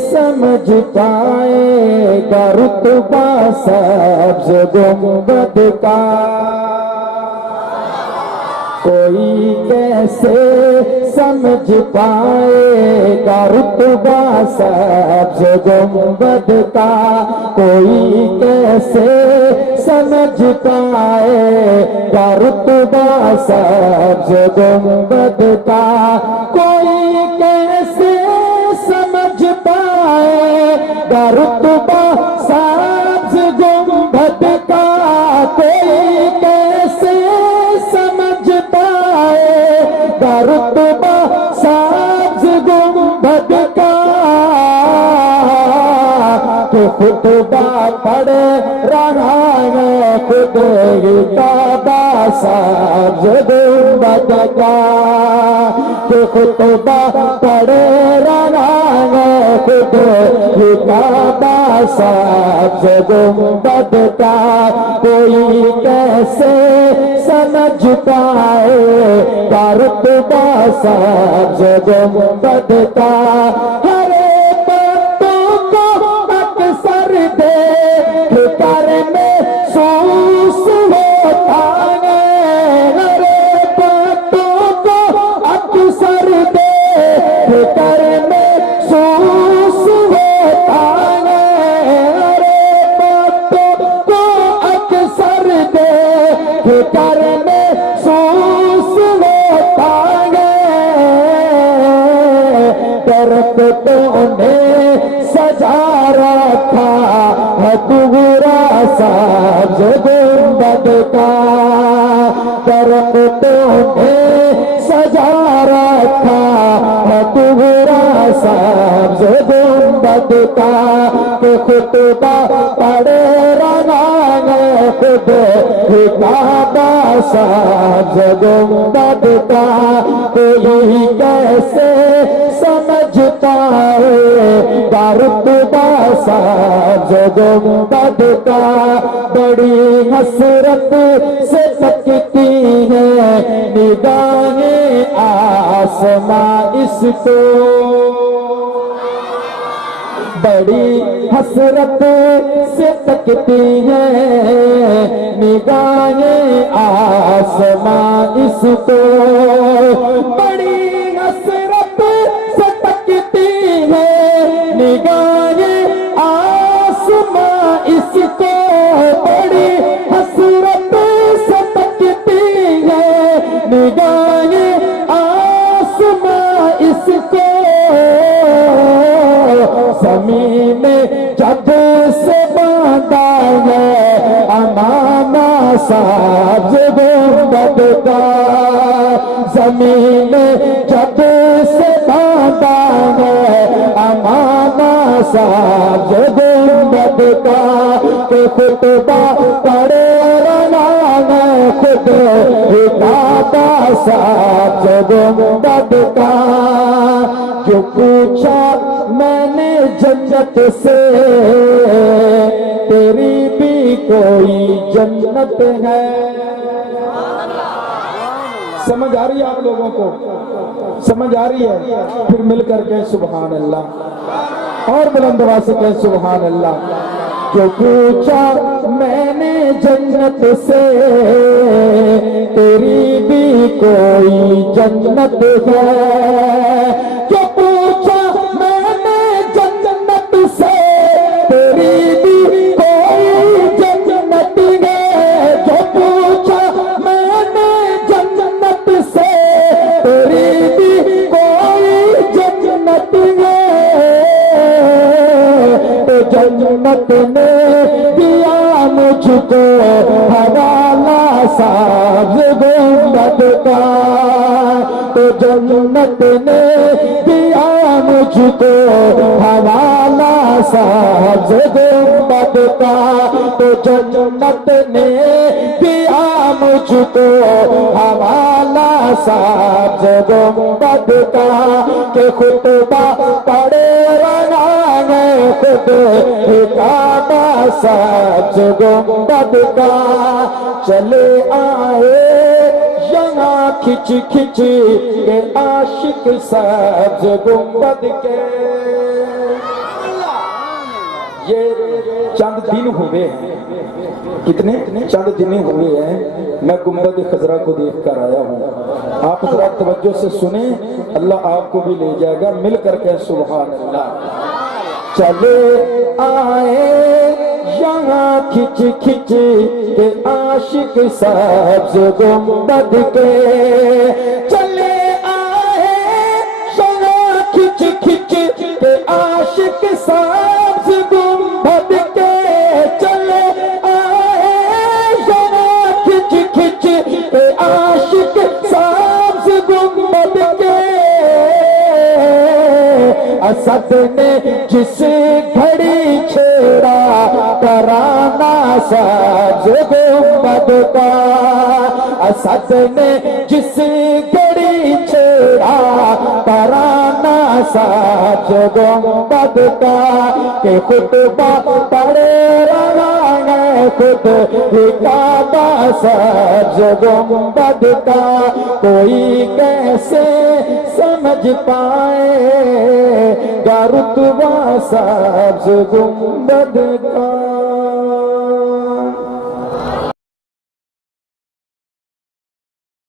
سمجھ پائے گا رتبہ سبز گنبد کا، کوئی کیسے سمجھ پائے گا رتبہ سبز گنبد کا، کوئی کیسے سمجھ پائے گا رتبہ سبز گنبد کا، کوئی کیسے سمجھ پائے گا رتبہ سبز گنبد کا، کوئی کیسے سمجھ پائے گا رتبہ سبز گنبد کا، کہ خطبہ پڑھ رہا ہے خود کعبہ سبز گنبد کا، کہ خطبہ پڑھ رہا ہے خود کعبہ سبز گنبد کا، کوئی کیسے سمجھ پائے گا رتبہ سبز گنبد کا، دیکھ کر محسوس ہوتا ہے، ہرے باتوں کو اکثر دیکھ کر محسوس ہوتا ہے، ہرے باتوں کو اکثر دیکھ کر محسوس ہوتا ہے، درختوں نے سجا رکھا ہے دوہرا سبز گنبد کا، درختوں نے سجا رکھا ہے دوہرا سبز گنبد کا، کہ خطبہ پڑھ رہا ہے خود کعبہ سبز گنبد کا، کوئی کیسے سمجھ پائے گا رتبہ سبز گنبد کا، بڑی حسرت سے تکتی ہے نگاہیں آسماں اس کو، بڑی حسرت سے تکتی ہے نگاہیں آسماں اس کو، بڑی حسرت سے تکتی ہے نگاہیں آسماں اس کو، بڑی حسرت سے تکتی ہے نگاہیں آسماں اس کو، زمین میں جب سے باندھا ہے امامہ سبز گنبد کا، زمین میں جب سے باندھا ہے امامہ سبز گنبد کا، کہ خطبہ پڑھ رہا ہے خود کعبہ سبز گنبد کا، جو پوچھا میں نے جنت سے تیری بھی کوئی جنت ہے، سمجھ آ رہی ہے آپ لوگوں کو؟ سمجھ آ رہی ہے؟ پھر مل کر کے سبحان اللہ اور بلند آواز سے کہیں سبحان اللہ، جو پوچھا میں نے جنت سے تیری بھی کوئی جنت ہے، جو پوچھا میں نے جنت سے تیری بھی کوئی جنت ہے، جو پوچھا میں نے جنت سے تیری بھی کوئی جنت ہے، تو جنت نے دیا مجھ کو حوالہ سبز گنبد کا، تو جنت نے دیا مجھ کو حوالہ سبز گنبد کا، تو جنت نے دیا مجھ کو حوالہ سبز گنبد کا، کہ خطبہ پڑھ رہا ہے خود کعبہ سبز گنبد کا، چلے آئے یہاں کھچ کھچ کے عاشق سبز گنبد کے، یہ چند دن ہوئے ہیں، کتنے چند دن ہوئے ہیں میں گنبد خضرا کو دیکھ کر آیا ہوں۔ آپ ذرا توجہ سے سنیں، اللہ آپ کو بھی لے جائے گا، مل کر کے سبحان اللہ۔ چلے آئے یہاں کھچ کھچ کے عاشق سبز گنبد کے، چلے آئے یہاں کھچ کھچ کے عاشق سبز گنبد کے، چلے آئے یہاں کھچ کھچ کے عاشق سبز گنبد کے۔ اسد نے جس گھڑی چھیڑا ترانہ سبز گنبد کا، اسد نے جس گھڑی چھیڑا ترانہ سبز گنبد کا، کہ خطبہ پڑھے رہا ہے خود ہی کعبہ سبز گنبد کا، کوئی کیسے سمجھ پائے گا رتبہ سبز گنبد کا۔